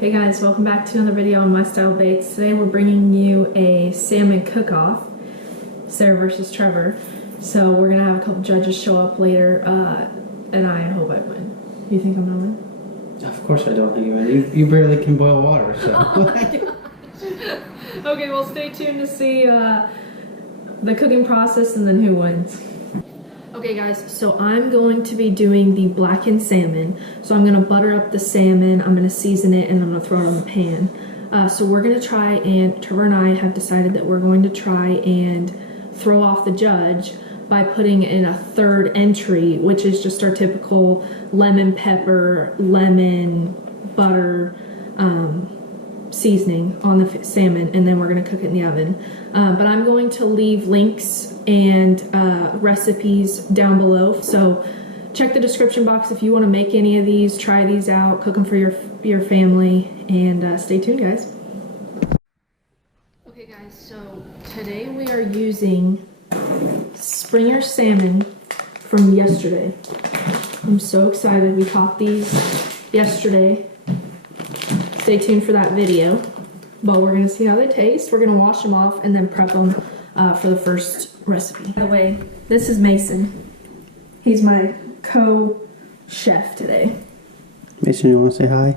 Hey guys, welcome back to another video on My Style Baits. Today we're bringing you a salmon cook-off, Sarah versus Trevor. So we're gonna have a couple judges show up later, and I hope I win. You think I'm gonna win? Of course I don't think you win. You barely can boil water, so. Oh my gosh. Okay, well stay tuned to see the cooking process and then who wins. Okay guys, so I'm going to be doing the blackened salmon. So I'm gonna butter up the salmon, I'm gonna season it, and I'm gonna throw it on the pan. So we're gonna try, and Trevor and I have decided that we're going to try and throw off the judge by putting in a third entry, which is just our typical lemon pepper, lemon, butter, seasoning on the salmon, and then we're going to cook it in the oven. But I'm going to leave links and recipes down below, so check the description box if you want to make any of these, try these out, cook them for your family, and stay tuned guys. Okay guys, so today we are using Springer salmon from yesterday. I'm so excited. We caught these yesterday. Stay tuned for that video, but we're gonna see how they taste. We're gonna wash them off and then prep them for the first recipe. By the way, this is Mason. He's my co-chef today. Mason, you want to say hi?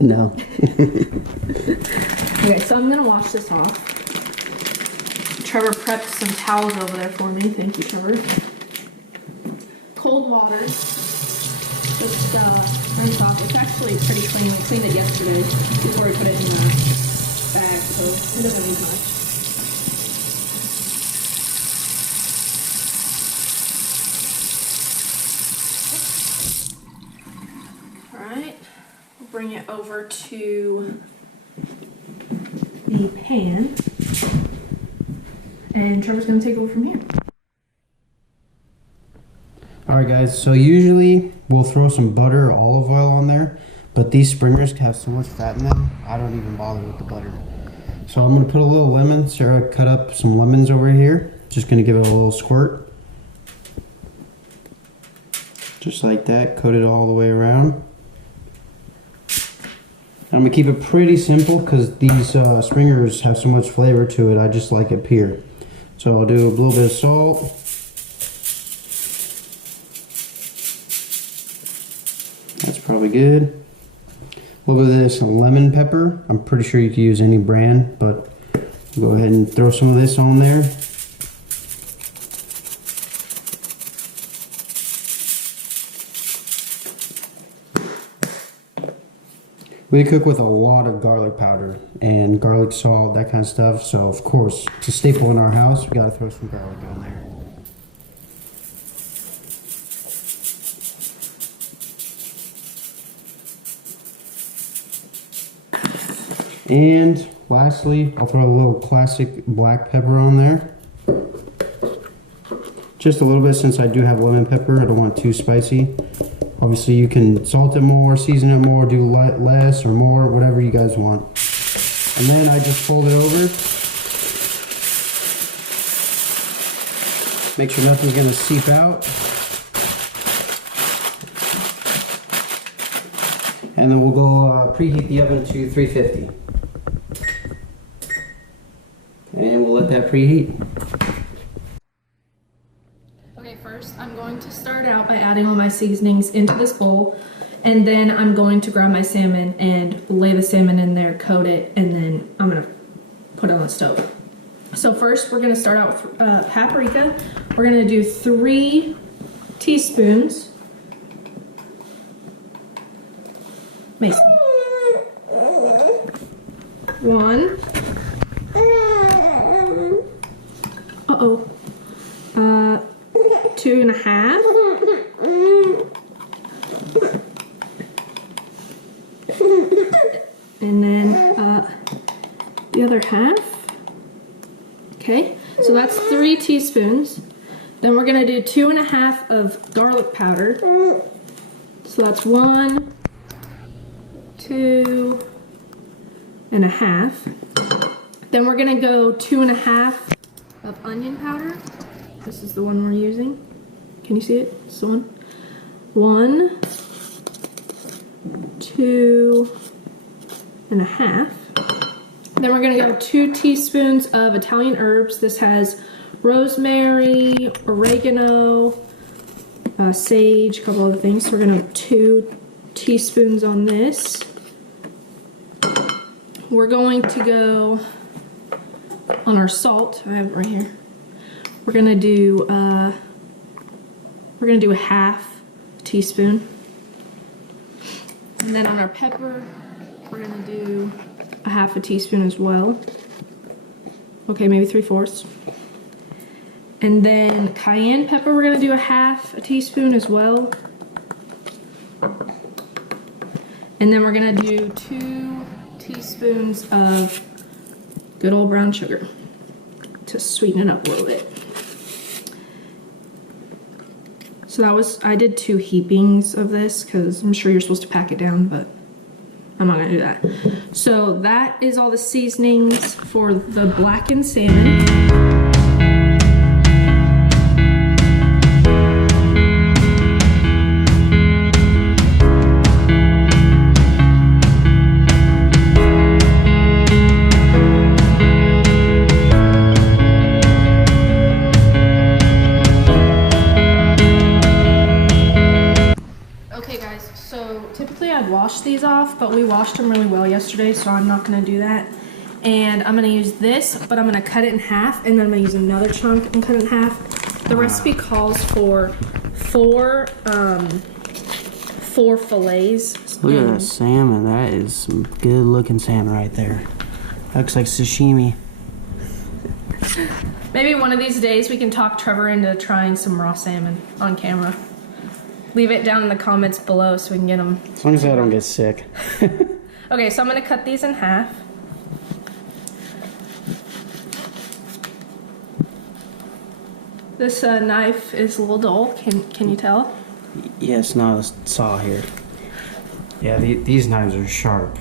No. Okay, so I'm gonna wash this off. Trevor prepped some towels over there for me. Thank you, Trevor. Cold water. Just rinse off. It's actually pretty clean. We cleaned it yesterday before we put it in the bag, so it doesn't need much. Alright, we'll bring it over to the pan. And Trevor's gonna take over from here. Alright guys, so usually we'll throw some butter or olive oil on there, but these Springers have so much fat in them, I don't even bother with the butter. So I'm going to put a little lemon. Sarah cut up some lemons over here. Just going to give it a little squirt. Just like that, coat it all the way around. I'm going to keep it pretty simple because these Springers have so much flavor to it, I just like it pure. So I'll do a little bit of salt. That's probably good. A little bit of this lemon pepper. I'm pretty sure you can use any brand, but go ahead and throw some of this on there. We cook with a lot of garlic powder and garlic salt, that kind of stuff. So of course, it's a staple in our house. We gotta throw some garlic on there. And lastly, I'll throw a little classic black pepper on there. Just a little bit, since I do have lemon pepper. I don't want it too spicy. Obviously you can salt it more, season it more, do less or more, whatever you guys want. And then I just fold it over. Make sure nothing's gonna seep out. And then we'll go preheat the oven to 350. And we'll let that preheat. Okay, first I'm going to start out by adding all my seasonings into this bowl, and then I'm going to grab my salmon and lay the salmon in there, coat it, and then I'm gonna put it on the stove. So first we're gonna start out with paprika. We're gonna do 3 teaspoons. Mason. 1. Uh-oh. 2.5. And then the other half. Okay, so that's 3 teaspoons. Then we're gonna do 2.5 of garlic powder. So that's 1, 2.5. Then we're gonna go 2.5 of onion powder. This is the one we're using. Can you see it? It's the one. 1, 2, and a half. Then we're gonna go 2 teaspoons of Italian herbs. This has rosemary, oregano, sage, a couple other things. So we're gonna have 2 teaspoons on this. We're going to go on our salt. I have it right here. We're gonna do a half teaspoon. And then on our pepper, we're gonna do a half a teaspoon as well. Okay, maybe 3/4. And then cayenne pepper, we're gonna do a half a teaspoon as well. And then we're gonna do 2 teaspoons of good old brown sugar to sweeten it up a little bit. So I did 2 heapings of this because I'm sure you're supposed to pack it down, but I'm not gonna do that. So that is all the seasonings for the blackened salmon. I'd wash these off, but we washed them really well yesterday, so I'm not gonna do that. And I'm gonna use this, but I'm gonna cut it in half, and then I'm gonna use another chunk and cut it in half. The recipe calls for 4 fillets. Look at that salmon. That is some good looking salmon right there. Looks like sashimi. Maybe one of these days we can talk Trevor into trying some raw salmon on camera. Leave it down in the comments below so we can get them. As long as I don't get sick. Okay, so I'm gonna cut these in half. This knife is a little dull. Can you tell? Yeah, it's not a saw here. Yeah, these knives are sharp.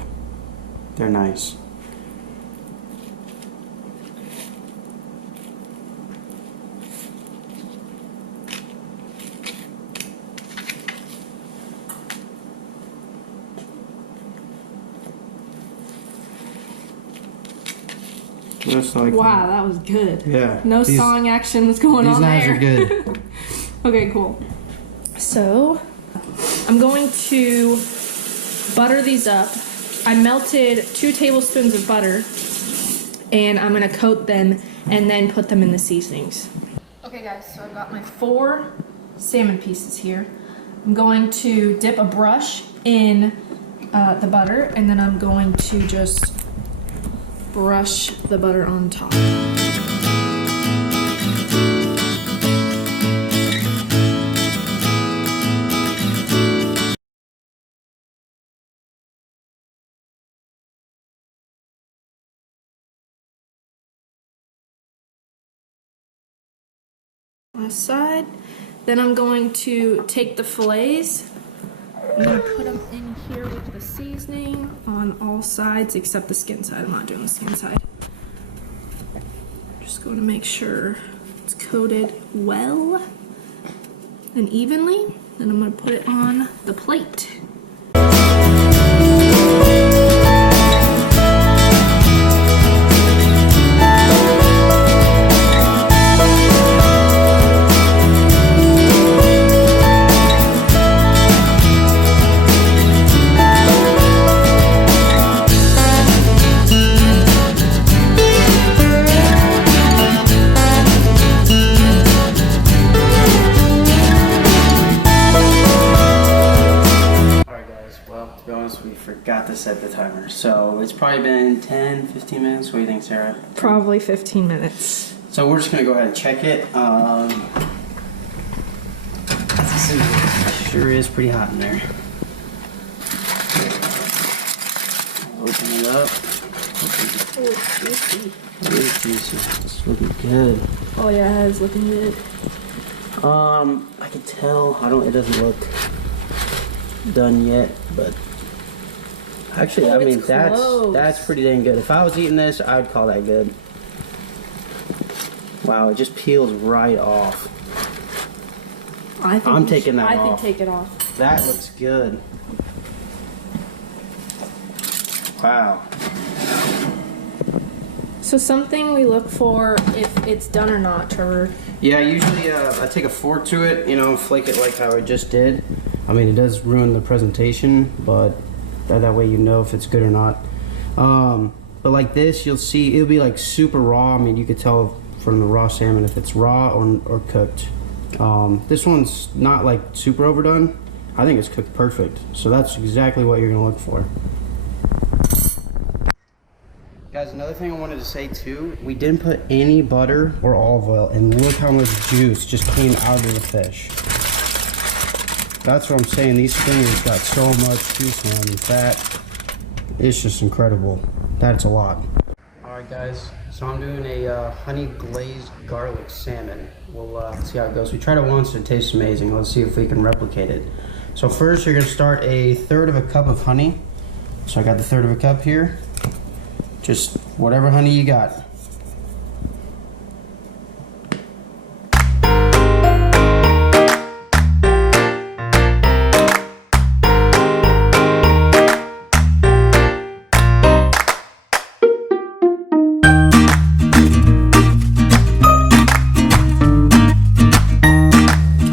They're nice. Just like wow, that was good. Yeah. No sawing action was going on there. These knives are good. Okay, cool. So, I'm going to butter these up. I melted 2 tablespoons of butter, and I'm gonna coat them and then put them in the seasonings. Okay guys, so I've got my 4 salmon pieces here. I'm going to dip a brush in the butter, and then I'm going to just brush the butter on top. Last side. Then I'm going to take the fillets. I'm gonna put them in here with the seasoning on all sides except the skin side. I'm not doing the skin side. Just going to make sure it's coated well and evenly. Then I'm gonna put it on the plate. Forgot to set the timer, so it's probably been 10-15 minutes. What do you think, Sarah? Probably 15 minutes. So we're just gonna go ahead and check it. It sure is pretty hot in there. Open it up. Oh, it's juicy. It's juicy. It's looking good. Oh yeah, it's looking good. I can tell. It doesn't look done yet, but. Actually, I mean, that's pretty dang good. If I was eating this, I would call that good. Wow, it just peels right off. I'm taking that off. I think take it off. That looks good. Wow. So something we look for if it's done or not, Trevor. Yeah, usually I take a fork to it, you know, flake it like how I just did. I mean, it does ruin the presentation, but that way you know if it's good or not. But like this, you'll see it'll be like super raw. I mean, you could tell from the raw salmon if it's raw or cooked. This one's not like super overdone. I think it's cooked perfect. So that's exactly what you're gonna look for. Guys, another thing I wanted to say too, we didn't put any butter or olive oil, and look how much juice just came out of the fish. That's what I'm saying, these fingers got so much juice in them and fat. It's just incredible. That's a lot. Alright guys, so I'm doing a honey glazed garlic salmon. We'll see how it goes. We tried it once, it tastes amazing. Let's see if we can replicate it. So first you're gonna start a third of a cup of honey. So I got the third of a cup here. Just whatever honey you got. I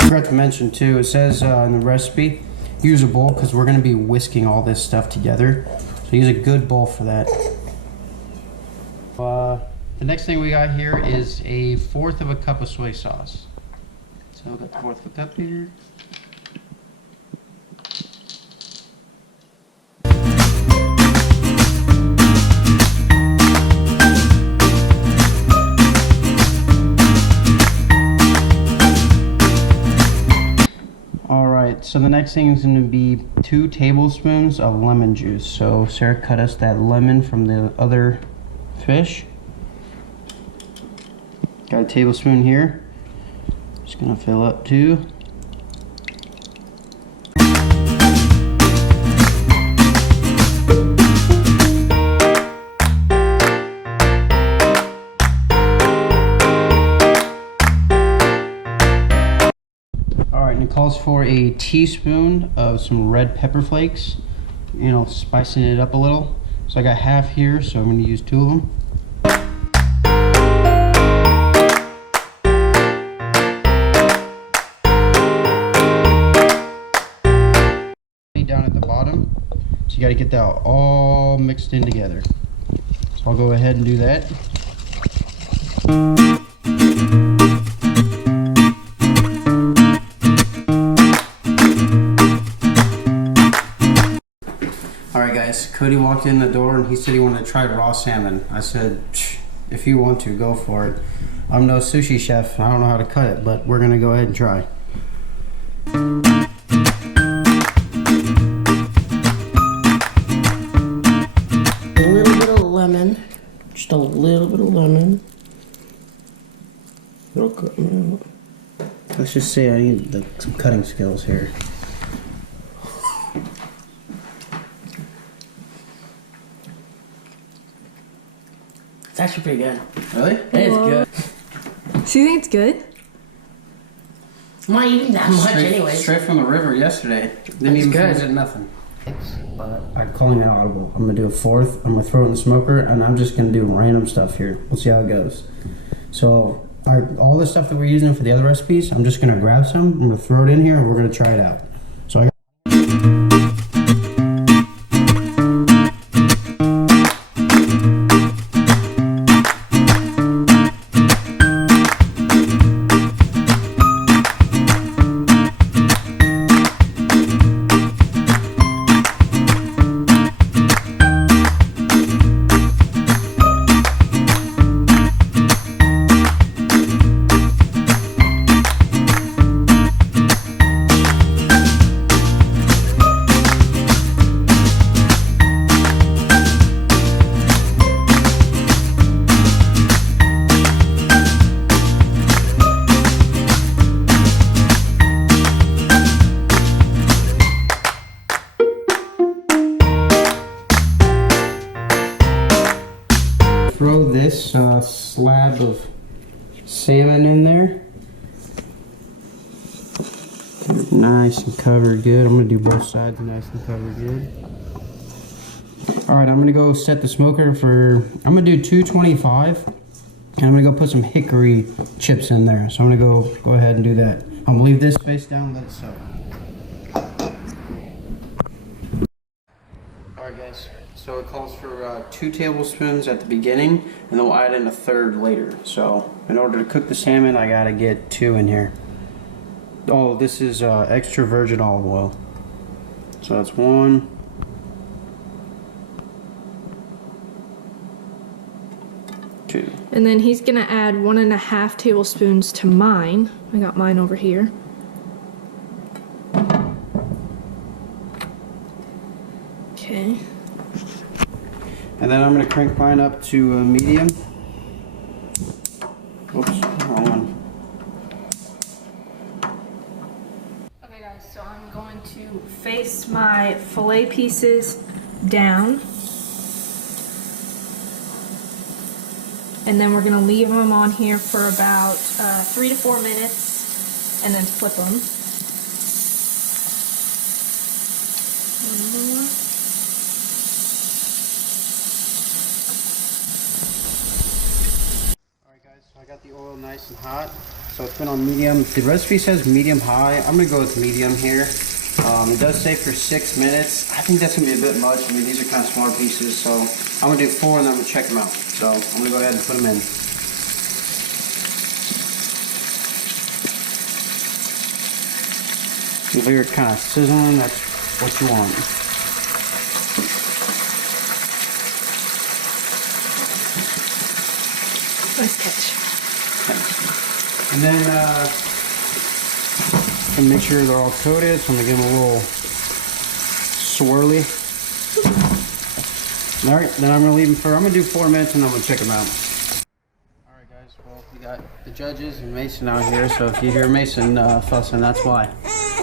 forgot to mention too, it says in the recipe, use a bowl because we're going to be whisking all this stuff together. So use a good bowl for that. The next thing we got here is a fourth of a cup of soy sauce. So I've got the fourth of a cup here. Alright, so the next thing is going to be 2 tablespoons of lemon juice. So Sarah cut us that lemon from the other fish. Got a tablespoon here. Just gonna fill up 2. Alright, and it calls for a teaspoon of some red pepper flakes. You know, spicing it up a little. So I got half here, so I'm gonna use 2 of them. Down at the bottom, so you got to get that all mixed in together. So I'll go ahead and do that. Alright guys, Cody walked in the door and he said he wanted to try raw salmon. I said, if you want to, go for it. I'm no sushi chef, I don't know how to cut it, but we're gonna go ahead and try. Just a little bit of lemon. Let's just say I need some cutting skills here. It's actually pretty good. Really? It is good. So you think it's good? I'm not eating that much anyways. Straight from the river yesterday. Didn't even freeze it, nothing. But I'm calling it audible. I'm gonna do a fourth. I'm gonna throw it in the smoker, and I'm just gonna do random stuff here. We'll see how it goes. So all the stuff that we're using for the other recipes, I'm just gonna grab some. I'm gonna throw it in here, and we're gonna try it out. So I got throw this slab of salmon in there. Nice and covered good. I'm gonna do both sides nice and covered good. All right, I'm gonna go set the smoker for, I'm gonna do 225, and I'm gonna go put some hickory chips in there. So I'm gonna go ahead and do that. I'm gonna leave this face down and let it soak. All right, guys. So it calls for 2 tablespoons at the beginning, and then we'll add in a third later. So in order to cook the salmon, I gotta get 2 in here. Oh, this is extra virgin olive oil. So that's 1. 2. And then he's gonna add 1.5 tablespoons to mine. I got mine over here. Okay. And then I'm going to crank mine up to medium. Oops, wrong one. Okay guys, so I'm going to face my fillet pieces down. And then we're going to leave them on here for about 3 to 4 minutes and then flip them. One more. So I got the oil nice and hot. So it's been on medium. The recipe says medium high. I'm gonna go with medium here. It does say for 6 minutes. I think that's gonna be a bit much. I mean, these are kind of smaller pieces, so I'm gonna do 4 and then I'm gonna check them out. So I'm gonna go ahead and put them in. You'll hear it kind of sizzling. That's what you want. Nice catch. And then gonna make sure they're all coated, so I'm gonna give them a little swirly. All right, then I'm gonna leave them for, I'm gonna do 4 minutes and then I'm gonna check them out. All right guys, well, we got the judges and Mason out here, so if you hear Mason fussing, that's why.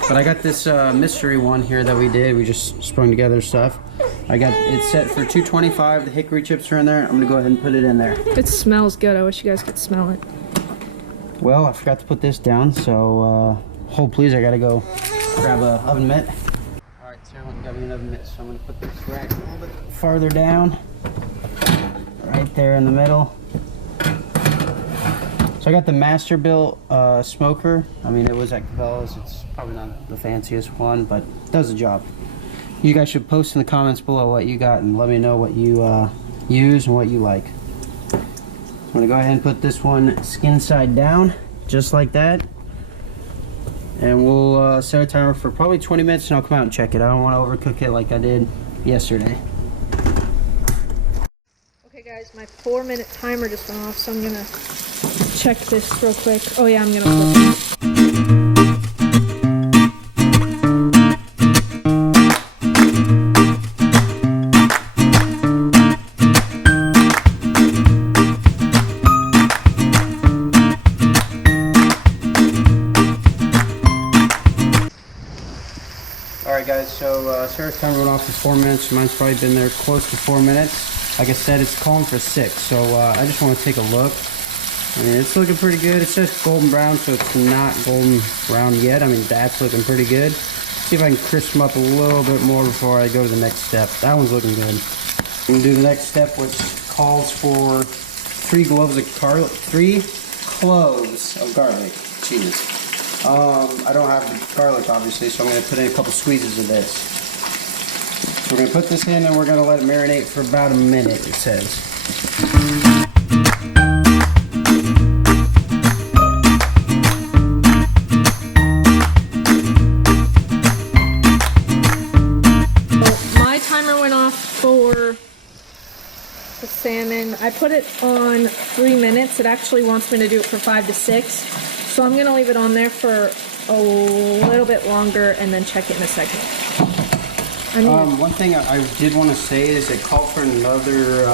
But I got this mystery one here that we did. We just sprung together stuff. I got it set for 225. The hickory chips are in there. I'm gonna go ahead and put it in there. It smells good. I wish you guys could smell it. Well, I forgot to put this down, so hold please, I gotta go grab a oven mitt. All right, Sarah, got me an oven mitt, so I'm gonna put this rack a little bit farther down, right there in the middle. So I got the Masterbuilt smoker. I mean, it was at Cabela's. It's probably not the fanciest one, but it does the job. You guys should post in the comments below what you got and let me know what you use and what you like. I'm gonna go ahead and put this one skin side down, just like that. And we'll set a timer for probably 20 minutes and I'll come out and check it. I don't want to overcook it like I did yesterday. Okay guys, my 4-minute timer just went off, so I'm gonna check this real quick. Oh yeah, I'm gonna flip it. Alright guys, so Sarah's timer went off for 4 minutes. Mine's probably been there close to 4 minutes. Like I said, it's calling for 6, so I just want to take a look. I mean, it's looking pretty good. It says golden brown, so it's not golden brown yet. I mean, that's looking pretty good. See if I can crisp them up a little bit more before I go to the next step. That one's looking good. I'm going to do the next step, which calls for 3 cloves of garlic. 3 cloves of garlic. Jesus. I don't have garlic, obviously, so I'm going to put in a couple squeezes of this. So we're going to put this in and we're going to let it marinate for about a minute, it says. My timer went off for the salmon. I put it on 3 minutes. It actually wants me to do it for 5 to 6. So I'm gonna leave it on there for a little bit longer and then check it in a second. One thing I did want to say is it called for another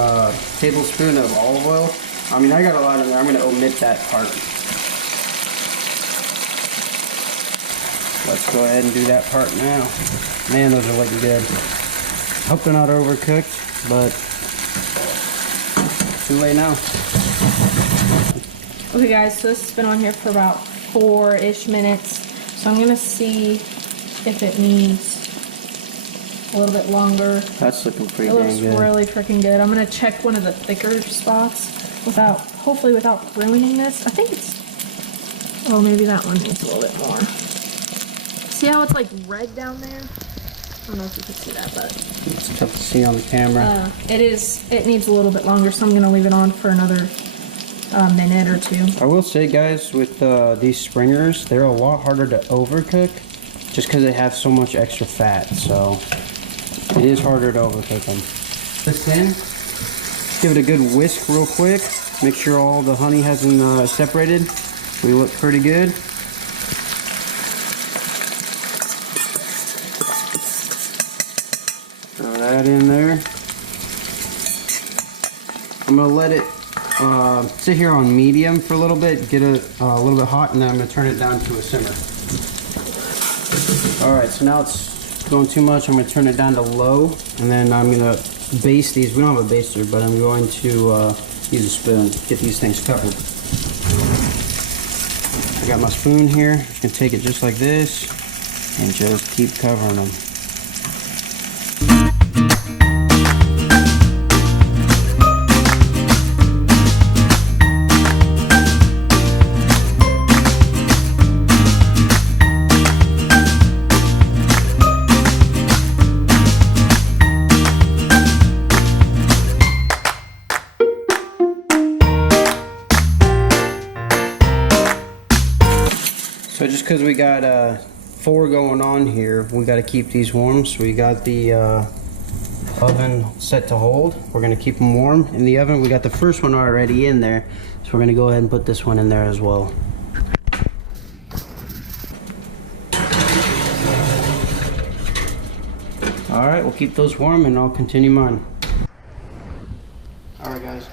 tablespoon of olive oil. I mean, I got a lot in there. I'm going to omit that part. Let's go ahead and do that part now. Man, those are looking good. Hope they're not overcooked, but too late now. Okay guys, so this has been on here for about 4-ish minutes. So I'm gonna see if it needs a little bit longer. That's looking pretty It looks dang good. really freaking good. I'm gonna check one of the thicker spots hopefully without ruining this. I think it's, oh, maybe that one needs a little bit more. See how it's like red down there? I don't know if you can see that, but It's tough to see on the camera. it needs a little bit longer, so I'm gonna leave it on for another minute or two. I will say, guys, with these springers, they're a lot harder to overcook just because they have so much extra fat. So it is harder to overcook them. This in, give it a good whisk real quick. Make sure all the honey hasn't separated. We look pretty good. Throw that in there. I'm gonna let it sit here on medium for a little bit, get it a little bit hot, and then I'm gonna turn it down to a simmer. All right, so now it's going too much. I'm gonna turn it down to low, and then I'm gonna baste these. We don't have a baster, but I'm going to use a spoon to get these things covered. I got my spoon here. I'm gonna take it just like this and just keep covering them. So just because we got 4 going on here, we got to keep these warm. So we got the oven set to hold. We're going to keep them warm. In the oven, we got the first one already in there. So we're going to go ahead and put this one in there as well. Alright, we'll keep those warm and I'll continue mine. Alright guys,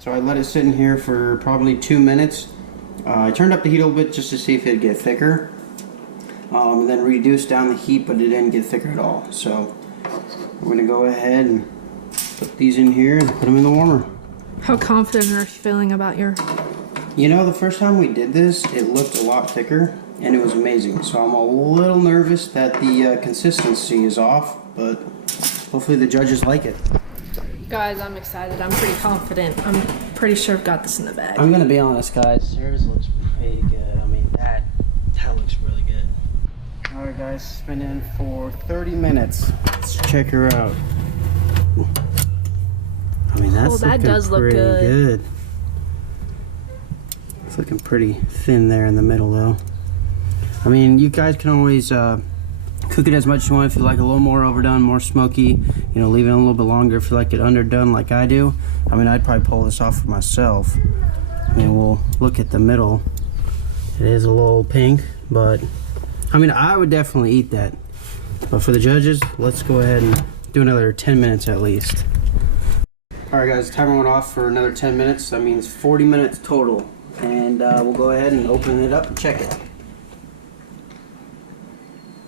so I let it sit in here for probably 2 minutes. I turned up the heat a little bit just to see if it'd get thicker. And then reduced down the heat, but it didn't get thicker at all. So I'm going to go ahead and put these in here and put them in the warmer. How confident are you feeling about your... You know, the first time we did this, it looked a lot thicker and it was amazing. So I'm a little nervous that the consistency is off, but hopefully the judges like it. Guys, I'm excited. I'm pretty confident. I'm pretty sure I've got this in the bag. I'm gonna be honest, guys. Sarah's looks pretty good. I mean, that looks really good. All right, guys. It's been in for 30 minutes. Let's check her out. I mean, that's that does look pretty good. It's looking pretty thin there in the middle, though. I mean, you guys can always cook it as much as you want. If you like a little more overdone, more smoky, you know, leave it a little bit longer. If you like it underdone like I do, I mean, I'd probably pull this off for myself. I mean, we'll look at the middle. It is a little pink, but I mean, I would definitely eat that. But for the judges, let's go ahead and do another 10 minutes at least. All right, guys, timer went off for another 10 minutes. That means 40 minutes total. And we'll go ahead and open it up and check it.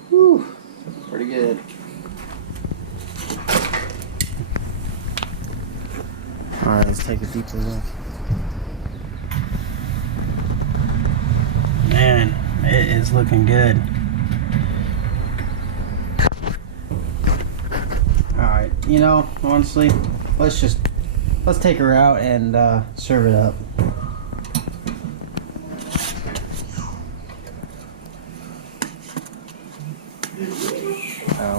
Whew, pretty good. All right, let's take a deeper look. Man, it is looking good. All right, you know, honestly, let's take her out and serve it up.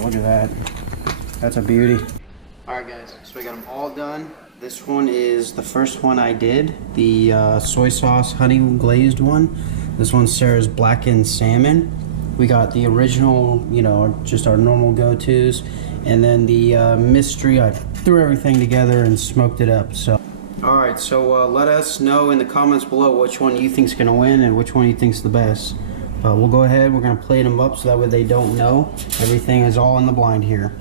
Look at that. That's a beauty. Alright guys, so we got them all done. This one is the first one I did, the soy sauce honey glazed one. This one's Sarah's Blackened salmon. We got the original, you know, just our normal go-tos. And then the mystery, I threw everything together and smoked it up. So, alright, so let us know in the comments below which one you think's gonna win and which one you think's the best. We'll go ahead, we're going to plate them up so that way they don't know. Everything is all in the blind here.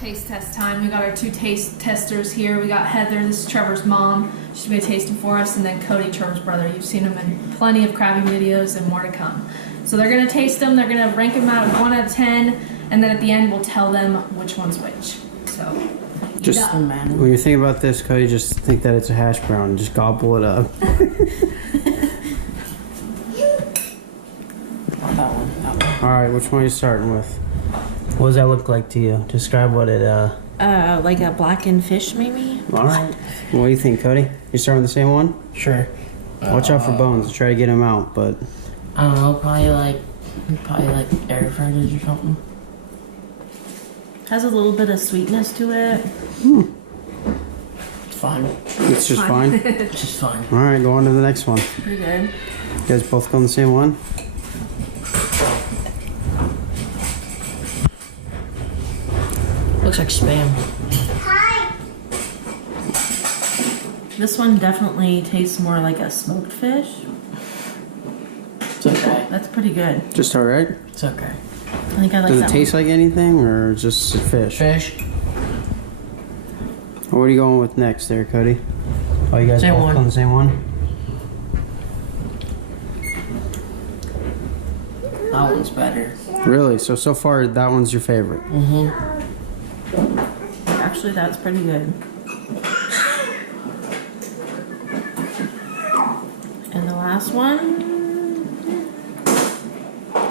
Taste test time. We got our tasters here. We got Heather, this is Trevor's mom. She's gonna be tasting for us, and then Cody, Trevor's brother. You've seen him in plenty of crabbing videos and more to come. So they're gonna taste them, they're gonna rank them out of 1 out of 10, and then at the end we'll tell them which one's which. So, just when you think about this, Cody, just think that it's a hash brown and just gobble it up. Alright, which one are you starting with? What does that look like to you? Describe what it, like a blackened fish, maybe? Alright. What do you think, Cody? You starting with the same one? Sure. Watch out for bones. Try to get them out, but... I don't know, probably like air fried or something. Has a little bit of sweetness to it. It's fine. It's just fine? It's just fine. Alright, go on to the next one. Pretty good. You guys both go on the same one? Looks like Spam. This one definitely tastes more like a smoked fish. It's okay. That's pretty good. Just alright? It's okay. I think I like Does that it taste like anything, or just fish? Fish. What are you going with next there, Cody? Oh, you guys Same both one. on the same one? That one's better. Really? So far, that one's your favorite? Mm-hmm. Actually, that's pretty good. And the last one?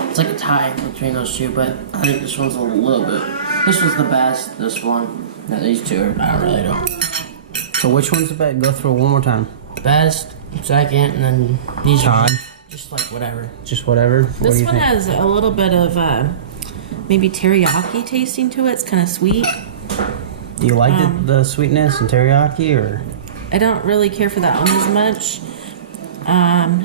It's like a tie between those two, but I think this one's a little bit. This one's the best. This one. No, these two are. I really don't. So which one's the best? Go through it one more time. Best, second, and then these Todd. are just like whatever. Just whatever? What do This you one think? has a little bit of maybe teriyaki tasting to it. It's kind of sweet. Do you like the sweetness and teriyaki, or? I don't really care for that one as much.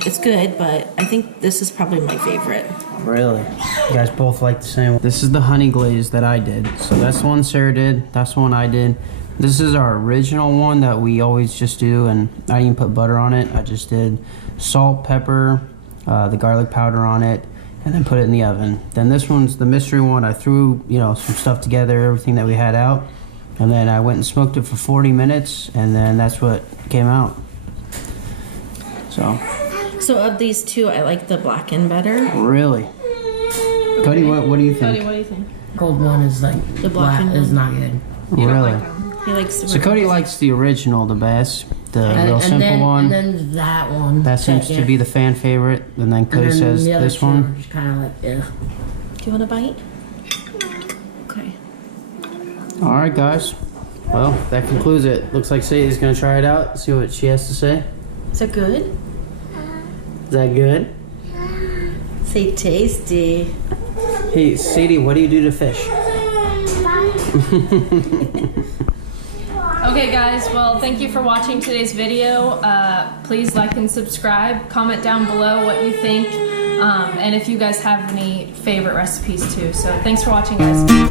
It's good, but I think this is probably my favorite. Really? You guys both like the same one? This is the honey glaze that I did. So that's the one Sarah did. That's the one I did. This is our original one that we always just do, and I didn't put butter on it. I just did salt, pepper, the garlic powder on it, and then put it in the oven. Then this one's the mystery one. I threw, some stuff together, everything that we had out, and then I went and smoked it for 40 minutes, and then that's what came out. So of these two, I like the blackened better. Really? Cody, what do you think? Cody, what do you think? Gold one is like The blackened is one? not good. Really? He likes the So Cody likes the original the best, the real simple one. And then that one. That seems to be the fan favorite, and then Cody says the other this two one. are just kind of like, Do you want a bite? Okay. All right, guys. Well, that concludes it. Looks like Sadie's gonna try it out, see what she has to say. Is it good? Is that good? Say tasty. Hey, Sadie, what do you do to fish? Okay guys, well thank you for watching today's video. Please like and subscribe. Comment down below what you think. And if you guys have any favorite recipes too. So thanks for watching guys.